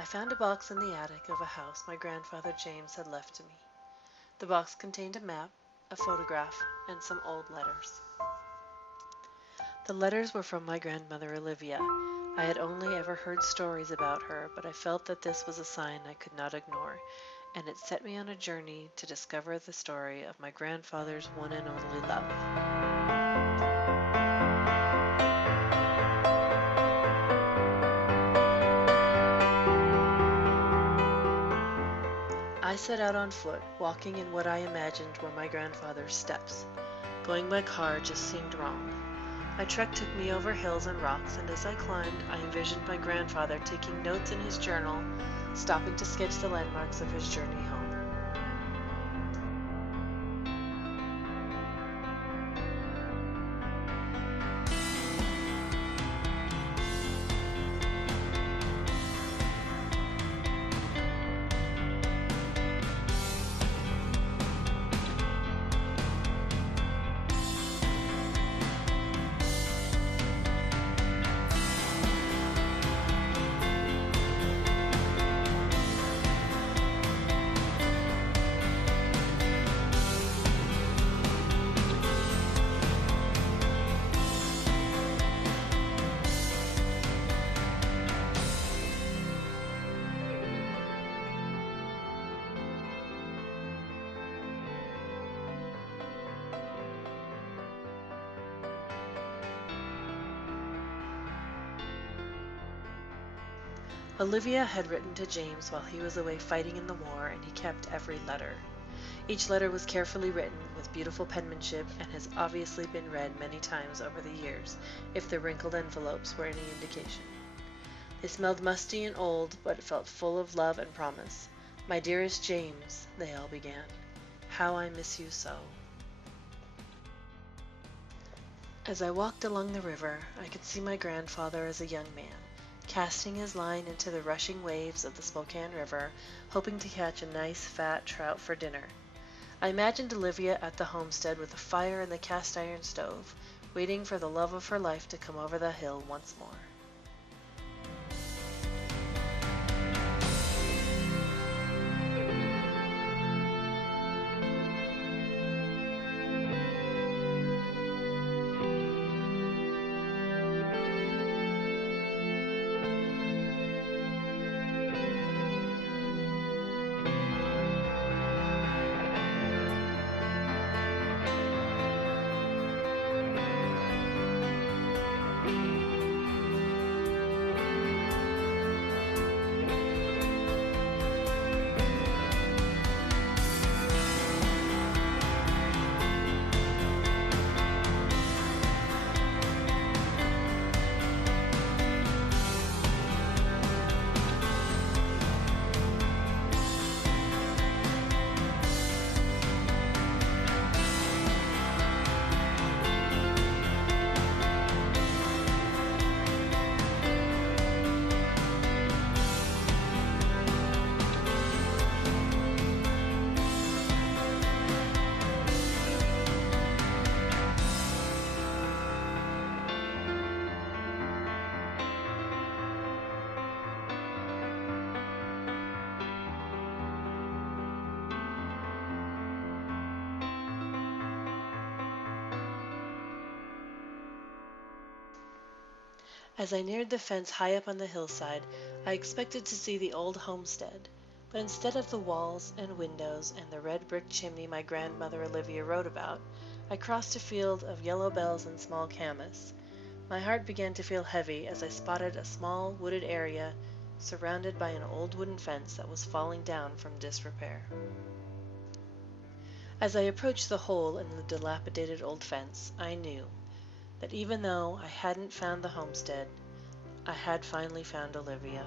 I found a box in the attic of a house my grandfather James had left to me. The box contained a map, a photograph, and some old letters. The letters were from my grandmother Olivia. I had only ever heard stories about her, but I felt that this was a sign I could not ignore, and it set me on a journey to discover the story of my grandfather's one and only love. I set out on foot, walking in what I imagined were my grandfather's steps. Going by car just seemed wrong. My trek took me over hills and rocks, and as I climbed, I envisioned my grandfather taking notes in his journal, stopping to sketch the landmarks of his journey home. Olivia had written to James while he was away fighting in the war, and he kept every letter. Each letter was carefully written, with beautiful penmanship, and has obviously been read many times over the years, if the wrinkled envelopes were any indication. They smelled musty and old, but felt full of love and promise. "My dearest James," they all began, "how I miss you so." As I walked along the river, I could see my grandfather as a young man, casting his line into the rushing waves of the Spokane River, hoping to catch a nice fat trout for dinner. I imagined Olivia at the homestead with a fire in the cast-iron stove, waiting for the love of her life to come over the hill once more. As I neared the fence high up on the hillside, I expected to see the old homestead, but instead of the walls and windows and the red brick chimney my grandmother Olivia wrote about, I crossed a field of yellow bells and small camas. My heart began to feel heavy as I spotted a small wooded area surrounded by an old wooden fence that was falling down from disrepair. As I approached the hole in the dilapidated old fence, I knew that even though I hadn't found the homestead, I had finally found Olivia.